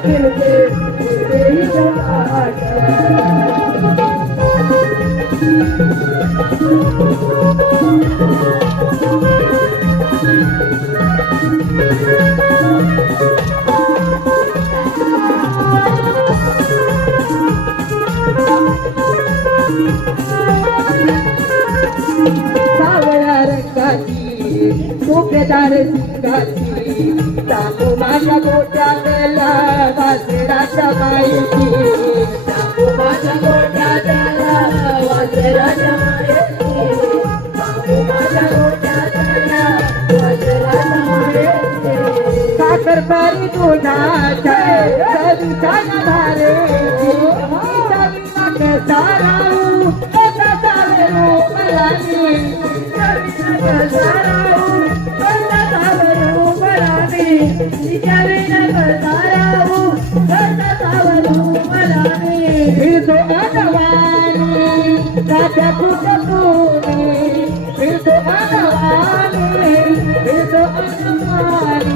फिरते ही टोपेदार सिंगाची टाकू माझ्या गोट्याला वासराच्या बाईची टाकू माझ्या गोट्याला टाकू माझ्या गोट्याला साखर पारी भारे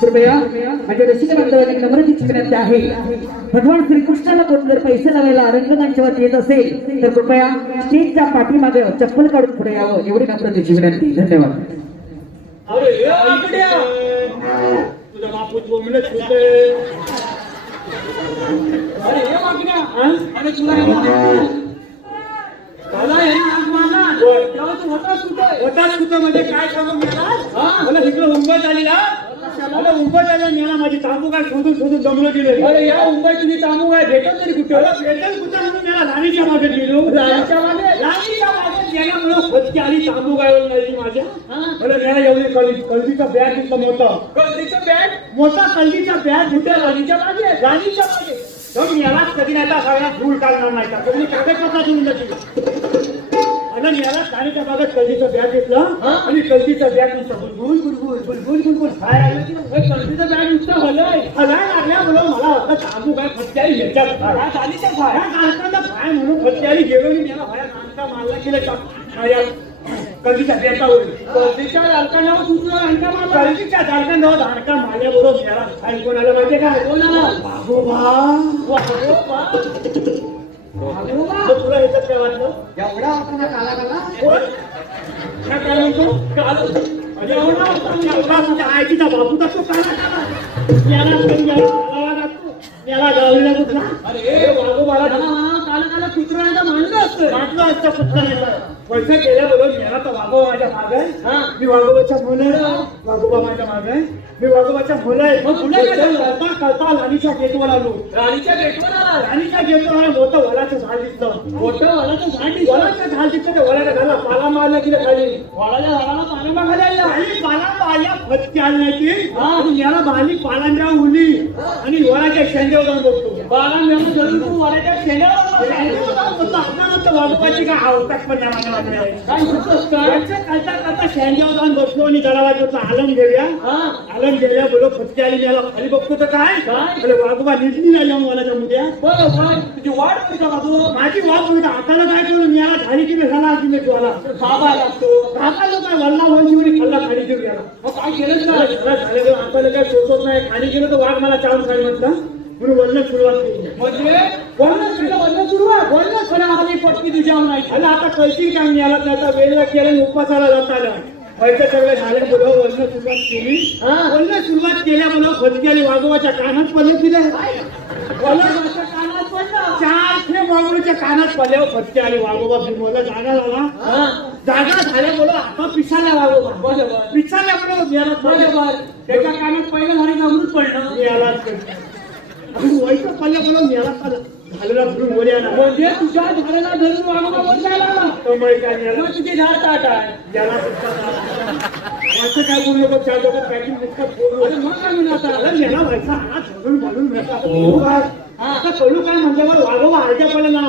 कृपया माझ्या रसिक बांधवांनी नम्रतेची विनंती आहे. भगवान श्रीकृष्णाला कोण जर पैसे लावायला रंगमंचावर येत असेल तर कृपया स्टेजच्या पाठीमागे चप्पल काढून पुढे यावं एवढी नम्रतेची विनंती. धन्यवाद. हे हे हे? दादा हे तेव्हा तू म्हणजे काय सांगू मला? मला इकडे मुंबईत आलेला. मला मुंबईत आल्या माझी तांबू काय शोधून शोधून जमलं गेलं अरे या मुंबईत तुम्ही तांबू काय भेटत तरी कुठे? भेटत कुठे? मला राणीच्या मागे गेलो. राणीच्या मागे? राणीच्या मागे गेल्यामुळं फटकी आली तांबू काय नाही माझ्या. मला एवढी कळी कळदीचा बॅग इथं मोठा. कळदीचा बॅग मोठा कळदीचा बॅग कुठे? राणीच्या मागे राणीच्या मागे. तर याला कधी नाही तर सगळ्या धूळ काढणार नाही का? कधी कागदपत्र आणि याला राणीच्या बागेत कळदीचा बॅग घेतला आणि कळदीचा बॅग नुसता बुलबुल बुलबुल बुलबुल बुलबुल काय लागलं की नाही? कळदीचा बॅग नुसता हलय. हलाय लागल्या म्हणून मला वाटतं तांबू काय फटक्याही ह्याच्यात चालीच्या फाय कालकांना फाय म्हणून फटक्याही गेलो आणि मला भाया नानका मारला केलं कधीच्या बेतावर कधीच्या दारकांनावर सुचलं दारका मारला. कधीच्या दारकांनावर दारका मारल्याबरोबर याला काय कोणाला माहितीये काय कोणाला वाघोबा तुला ह्याच्यात काय वाटलं? एवढा काला? काल काला काला. याला याला गावाला कुठला अरे वाघोबाला काला काला मानलं असतं. मानलं असतं कुत्र्याला पैसे केल्याबरोबर तर वाघोबा माझ्या मागे. मी वाघोबाच्या वाघोबा वाघोबा माझ्या मागे. आहे. मी वाघोबाच्या मुलं आहे मग पुढे काय झालं? कळता कळता लालीच्या गेटवर आलो. राणीच्या गेटवर आला. राणीच्या गेटवर आलो मोठं वलाचं झाड दिसलं. मोठं वडाचं झाड दिसलं. वलाचं झाड दिसलं ते वलाच्या घराला पाला मारला गेलं खाली. वडाच्या झाडाला खाली आला काही पाला पाल्या फटकी हा. आणि याला बाली पालांच्या उली आणि वराच्या शेंड्यावर जाऊन बसतो बाला मिळून जरूर तू वडाच्या शेंड्यावर. आपल्याला वाघोबाची काय आवडतात पण नाही. काय करता करता शेंड्यावर जाऊन बसलो आणि जरा वाजवतो आलम घेऊया. आलम गेल्या बोलो फटके आली मला खाली बघतो तर काय? अरे वाघोबा नाही जाऊन मला मुद्या बरं बरं तुझी वाट करता बाजू माझी वाघ होती हाताला काय करू? मी याला खाली किती झाला की मी तुला? बाबा लागतो. हाताला काय वल्ला वंशी खाल्ला खाली घेऊन गेला मग काय केलंच झालं हाताला काय सोचत नाही खाली गेलो तर वाघ मला चावून खाली म्हटलं म्हणून वल्ल सुरुवात केली. म्हणजे? वर्ण सुरुवात? वर्ण खरं आपली पटकी तुझ्यावर नाही आणि आता कळतील काम मिळाला त्याचा वेळ केला आणि उपवासाला जात आला. सगळं झालं बोलव सुरुवात केली. हा. वल्ल सुरुवात केल्या बोलव आली वाघोबाच्या कानात पडले तिला वर्ण कानात पडलं? चार वाघोबाच्या कानात पडल्यावर फटके आली. वाघोबा भीमोला जागा झाला जागा झाल्या बोलो आता पिसाला वाघोबा. बरोबर. पिसाला बोलो मिळाला बरोबर. त्याच्या कानात पहिलं झालं अमृत पडलं. बोलो वर म्हणजे तुझ्या धरून वागोबा काय मग झाड ताट आहे याला सुद्धा झाला. असं काय बोलू नको चार लोकात पॅकिंग नुसतं बोलू अरे मग काय म्हणून आता? अरे याला व्हायचा हात धरून म्हणून व्हायचा आता कळू काय म्हणजे मला वागवा हलक्या पडला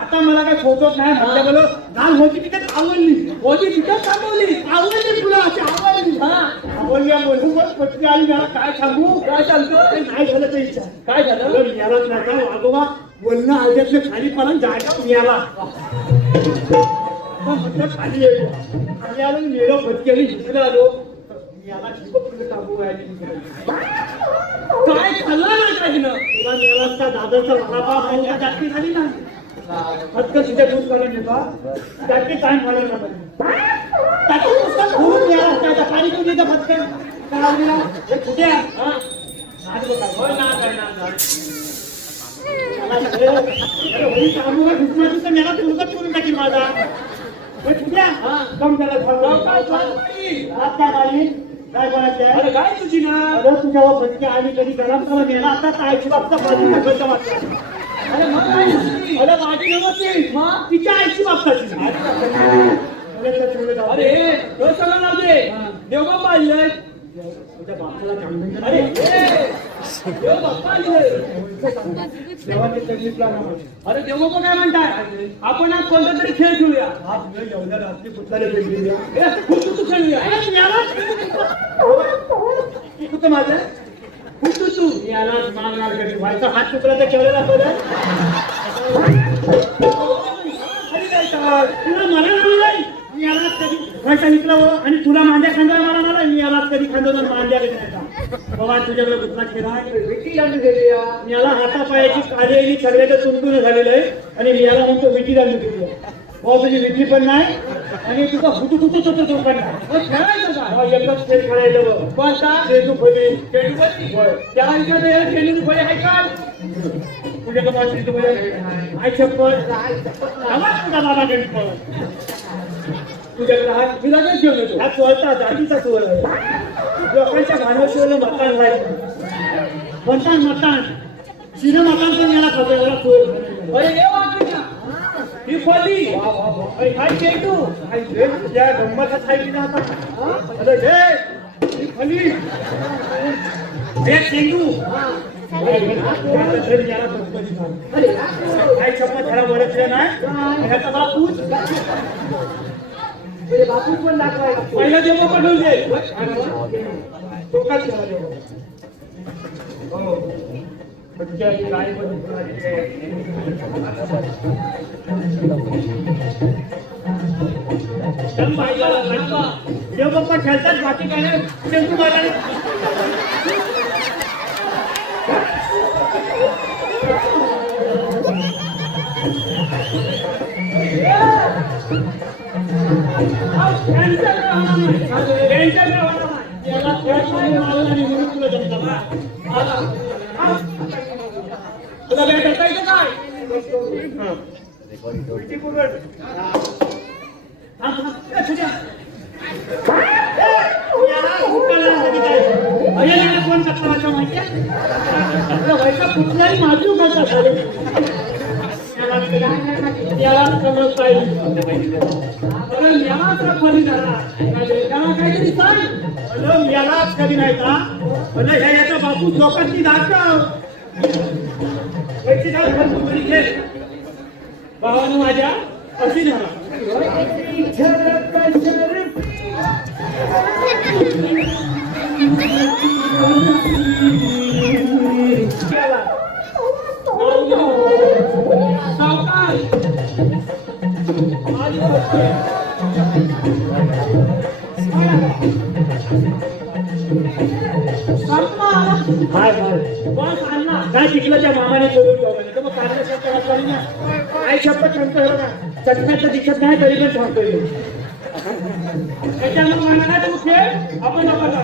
आता मला काय खोचत नाही म्हणजे बोलो गाल होती तिथे आवडली. होती तिथं थांबवली आवडली तुला अशी आवडली. हा. बोलून मग पटकी आली मला काय सांगू? काय चालतो ते नाही झालं तर इच्छा. काय झालं? अरे मिळालाच नाही का वागोबा बोलणं हलक्यातलं खाली पाला जागा मिळाला म्हटलं खाली येतो खाली आलो मेलो फटकी आली इकडे आलो तुला टाकू आहे काय खाल्लं नाही काय? हिनं? तुला मिळाला असता दादाचा वडापाव जास्ती झाली ना. फटकन तिथे दूध काढून येतो जास्ती टाइम असता आता पाणी पिऊन येतं फटकन काय आवडीला? हे कुठे करून टाकील माझा. हे कुठे आहे? हा. कम त्याला. काय काय? काय बोलायचं काय तुझी ना? अरे तुझ्यावर फटके आली कधी गरम करून गेला आता ताईची बाप्पा पाणी टाकायचं वाटतं. अरे मग अरे माझी नव्हती मग? तिच्या आईची अरे जाऊ दे. अरे तो सगळं लाव दे. दे. अरे अरे काय म्हणताय? आपण आज कोणता तरी खेळ खेळूया. हा एवढ्या रात्री कुठला तू खेळूया? कुठं माझं? तू? याला मागणार कधी व्हायचा हात चुकला तर केवढा दाखवला आणि तुला मांड्या खांदा मला मला मी याला कधी खांदा मांड्या कधी बाबा तुझ्याकडे कुठला खेळा विटी मी याला हातापायाची काळी सगळ्याचं चुनकुन झालेलं आहे. आणि मी याला म्हणतो विटी दांडू गेली भाऊ तुझी विटी पण नाही आणि तुझा हुतू तुतू तुतू तू पण नाही खेळायचं एकच खेळ खेळायचं बघ कोणता चेंडू फली चेंडूवरती त्या ऐकत चेंडू फळे आहे का? तुझ्या मला चेंडू फली आय चप्पल. आवाज तुझा बाबा गणपत तुझ्याकडे मी हा चोळता जातीचा चोळ लोकांच्या भानवशीवर मतदान व्हायचं मतदान मतदान शिर मतदान पण याला खातो एवढा चोळ अरे ये ही अरे काय चेंडू. काय गंमतच आता? अरे ही फली. हे चेंडू. काय चप्पल त्याला ओळखलं नाही ह्याचा बापूच बापू पण दाखवायला पहिला दे खेळतात बाकी काय नाही. कोण करता असं माहिती आहे व्हायचा कुठल्याही माझू करता याला समज पाहिजे अरे यालाच रखवाली झाला त्याला काहीतरी सांग यालाच कधी नाही का अरे ह्या याचा बापू लोकांची दाखव पैसे काय घे भावानं माझ्या अशी झाला काय शिकलं त्या मामाने बोलून मग शब्द ना काय शब्द सांगतो हे दिसत नाही तरी पण सांगतोय त्याच्यानं तू खेळ आपण आपण करा.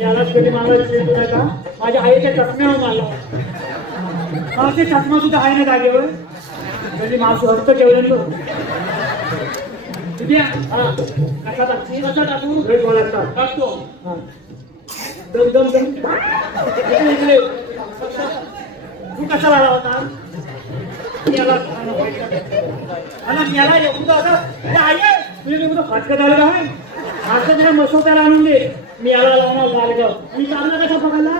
यालाच कधी नाही का माझ्या आईच्या चष्म्यावर हा ते चष्मा सुद्धा आहे ना जागेवर म्हणजे मासू हस्त ठेवलं तो किती? हा. कसा टाकशी कसा टाकू रेड बोलायचा टाकतो हा. दम दम दम. इकडे इकडे. तू कसा आला होता? याला याला ए, आई आहे, तुझ्या एवढं फाटकं झालं का? आहे फाटकं त्याला मसोत्याला आणून दे. मी याला लावणार लालगाव आणि चालला कसा बघायला?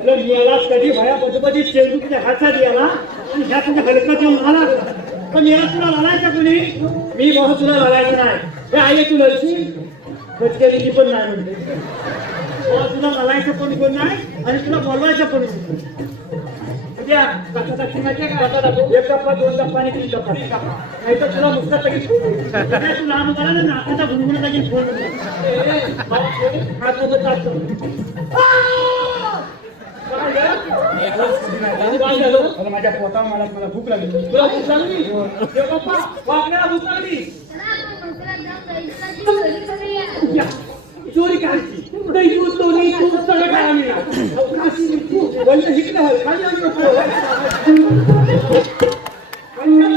अरे मी यालाच कधी भया पदुपती चेंडू तुझ्या हातात याला आणि ह्या तुझ्या हलकत येऊन आला. पण याला तुला लावायचा कोणी? मी बघा तुला लावायचं नाही. हे आई तू लढशी कचकरीची पण नाही म्हणते. तुला बोलायचं पण कोण नाही? आणि तुला बोलवायचं पण कोण एक कप्पा दोन कप्पा आणि तीन कप्पा नाही तर तुला मुस्कात लगेच तू लहान होता ना नाकाचा गुणगुणा लगेच फोन हात मध्ये माझ्या पोटा मला मला भूक लागली तुला भूक लागली ए भूक लागली चोरी करायची. नको. कशाला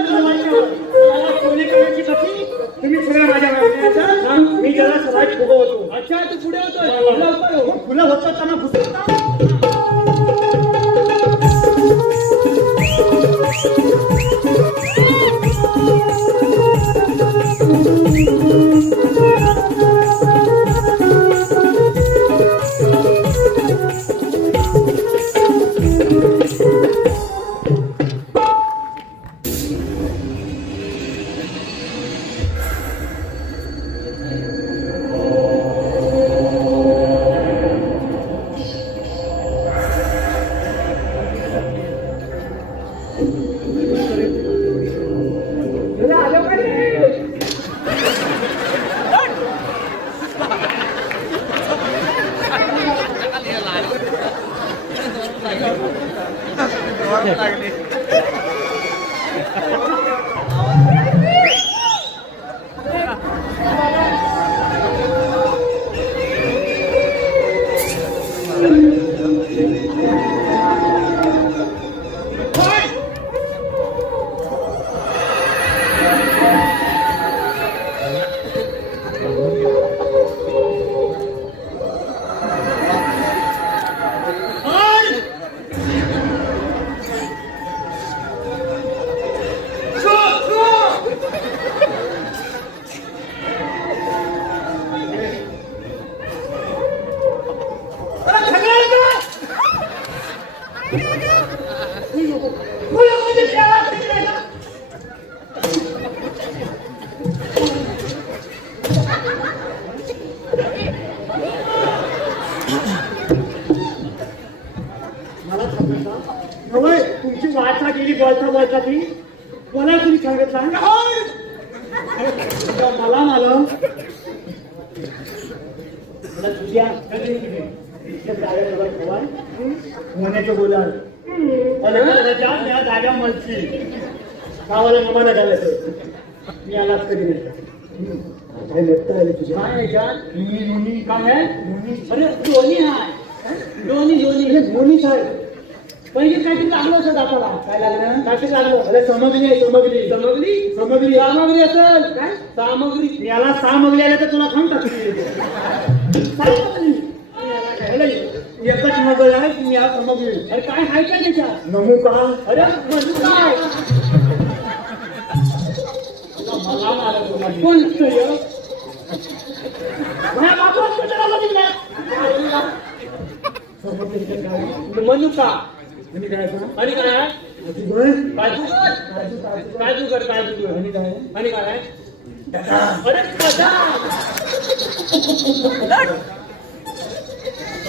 जमायचं? मला चोरी करायची कशी? तुम्ही सगळ्या माझ्या मी उभं होतो. अच्छा तू पुढे होतो फुलं होतं त्यांना बोलता बोलता ती मला तुम्ही सांगितलं मला मला मला तुझ्या होण्याचं बोलाल? या जागा म्हणची गावाला नमाना घालायचं मी आलाच कधी नाही. काय लेखता आले तुझे. काय आहे? आहे. पहिले काहीतरी लागलं असं दाखवला काय लागलं? काहीतरी लागलं अरे समजली आहे समजली समजली समजली सामग्री असेल. काय? सामग्री. याला सामग्री आल्या तर तुला खाऊन टाकली एकच मगल आहे मी आज समजली अरे काय हाय काय त्याच्यात? नमू का? अरे म्हणू काय. कोण असतं हे? आणि काय? आणि काय. काय तू कर काय तू कर आणि काय? आणि काय. अरे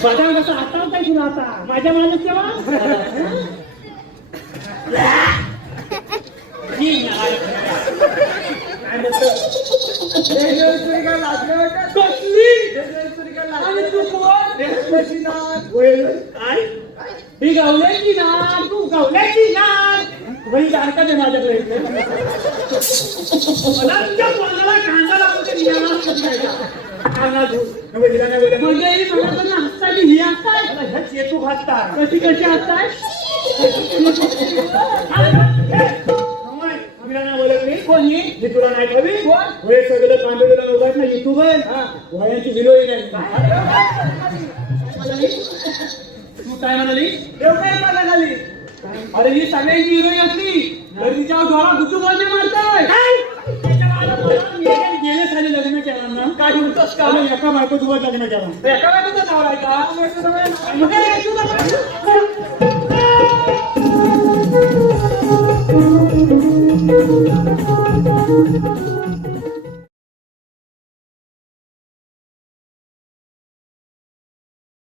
बदाम कसं आता काय तुला आता माझ्या मालक तेव्हा नाही. काय म्हणतो? कसली? आणि तू कोण? ही गवल्याची ना तू गवल्याची ना वही सारखा ते माझ्याकडे मला तुझ्या तोंडाला कांदा लागू दे, मी याला हात करायचा. काना धू. नव्हे, हिला नाही बोलत. म्हणजे ही म्हणताना हसतानी ही हसताय मला चेतू घाततात. कशी कशी हसताय. कोणी मी तुला नाही कोण? होय सगळं कांदोलीला नव्हत ना युट्यूब हा. वयांची विलोई नाही तू काय म्हणाली? म्हणाली अरे ही सगळ्यांची हिरोईन असली. तिच्या डोळा गुचू मारताय. गेले साली लग्न काय म्हणतोस का? एका बायको तुला लग्न एका बायकोचा नाव